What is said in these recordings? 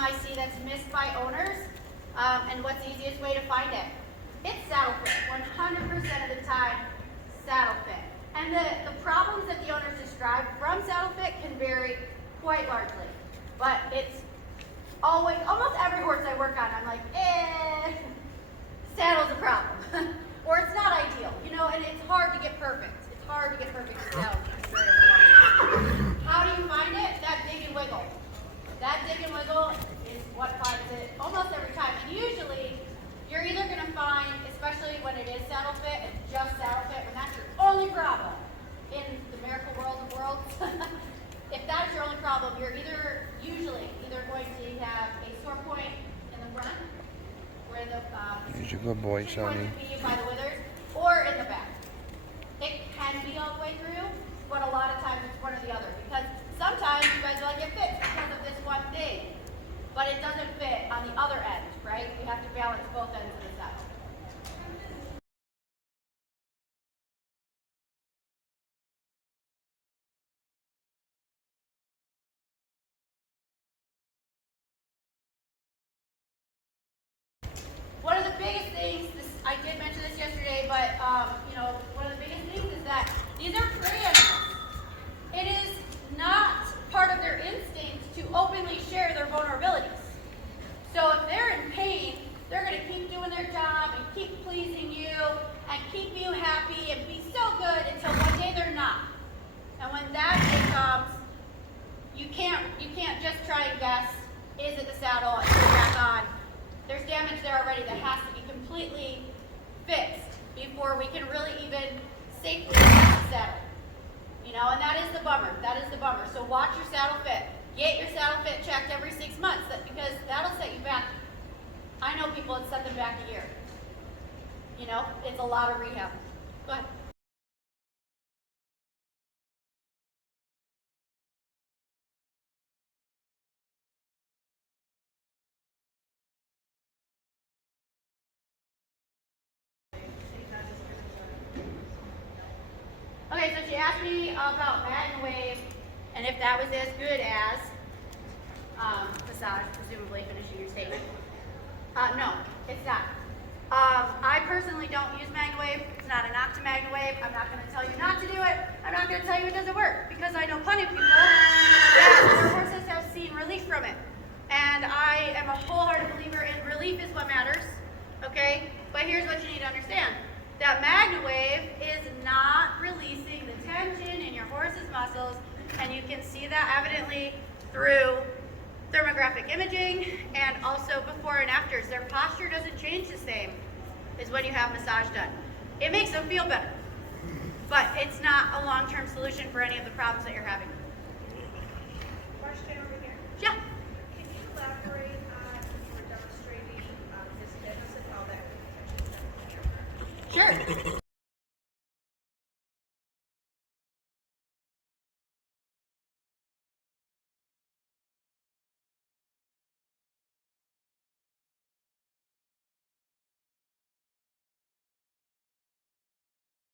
I see that's missed by owners, and what's the easiest way to find it? It's saddle fit. 100% of the time, saddle fit. And the problems that the owners describe from saddle fit can vary quite largely. But it's always, almost every horse I work on, I'm like, saddle's a problem. Or it's not ideal, you know, and it's hard to get perfect. It's hard to get perfect in saddle. How do you find it? That dig and wiggle. That dig and wiggle is what finds it almost every time. And usually, you're either going to find, especially when it is saddle fit and just saddle fit, when that's your only problem in the miracle world of worlds, if that's your only problem, you're usually going to have a sore point in the front, where the He's a good boy, Sonny. by the withers, or in the back. It can be all the way through, but a lot of times it's one or the other, because sometimes you guys are like, it fits because of this one thing, but it doesn't fit on the other end, right? You have to balance both ends of the saddle. One of the biggest things, I did mention this yesterday, but you know, one of the biggest things is that these are prey animals. It is not part of their instinct to openly share their vulnerabilities. So if they're in pain, they're going to keep doing their job and keep pleasing you and keep you happy and be so good until one day they're not. And when that day comes, you can't just try and guess, is it the saddle, is it back on? There's damage there already that has to be completely fixed before we can really even safely attach the saddle. You know, and that is the bummer. That is the bummer. So watch your saddle fit. Get your saddle fit checked every 6 months, because that'll set you back. I know people that set them back a year. You know, it's a lot of rehab. Go ahead. Okay, so she asked me about Mag Wave and if that was as good as massage, presumably finishing your statement. No, it's not. I personally don't use MagnaWave. It's not a knock to MagnaWave. I'm not going to tell you not to do it. I'm not going to tell you it doesn't work, because I know plenty of people that their horses have seen relief from it. And I am a wholehearted believer in relief is what matters, okay? But here's what you need to understand. That MagnaWave is not releasing the tension in your horse's muscles, and you can see that evidently through thermographic imaging and also before and afters. Their posture doesn't change the same as when you have massage done. It makes them feel better, but it's not a long-term solution for any of the problems that you're having. Question over here. Yeah. Can you elaborate on your demonstrating his hips and how that could potentially set Sure.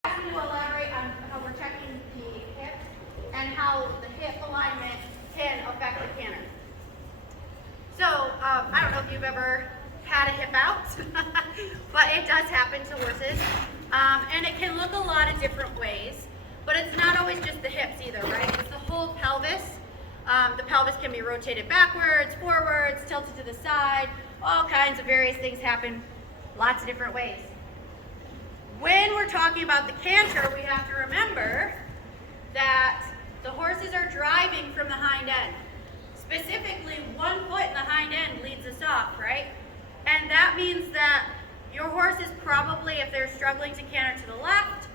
To elaborate on how we're checking the hips and how the hip alignment can affect the canter. So, I don't know if you've ever had a hip out, but it does happen to horses. And it can look a lot of different ways, but it's not always just the hips either, right? It's the whole pelvis. The pelvis can be rotated backwards, forwards, tilted to the side. All kinds of various things happen lots of different ways. When we're talking about the canter, we have to remember that the horses are driving from the hind end. Specifically, 1 foot in the hind end leads us off, right? And that means that your horse is probably, if they're struggling to canter to the left,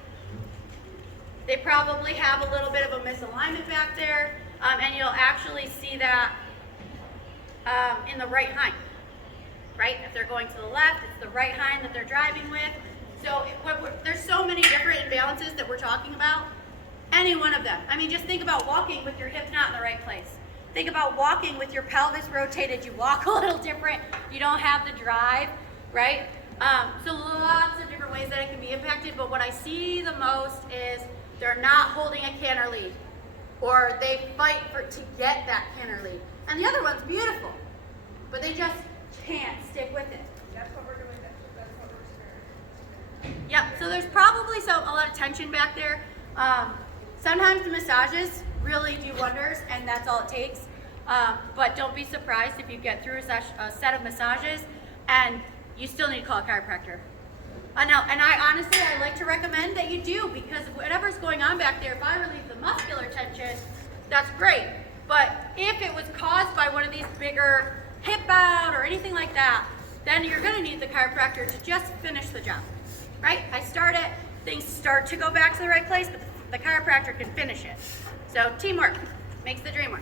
they probably have a little bit of a misalignment back there, and you'll actually see that in the right hind, right? If they're going to the left, it's the right hind that they're driving with. So there's so many different imbalances that we're talking about. Any one of them. I mean, just think about walking with your hips not in the right place. Think about walking with your pelvis rotated. You walk a little different. You don't have the drive, right? So lots of different ways that it can be impacted, but what I see the most is they're not holding a canter lead, or they fight to get that canter lead. And the other one's beautiful. but they just can't stick with it. That's what we're doing, that's what we're experiencing. Yep, so there's probably a lot of tension back there. Sometimes the massages really do wonders, and that's all it takes. But don't be surprised if you get through a set of massages and you still need to call a chiropractor. And I like to recommend that you do, because whatever's going on back there, if I relieve the muscular tension, that's great. But if it was caused by one of these bigger hip out or anything like that, then you're gonna need the chiropractor to just finish the job, right? I start it, things start to go back to the right place, but the chiropractor can finish it. So teamwork makes the dream work.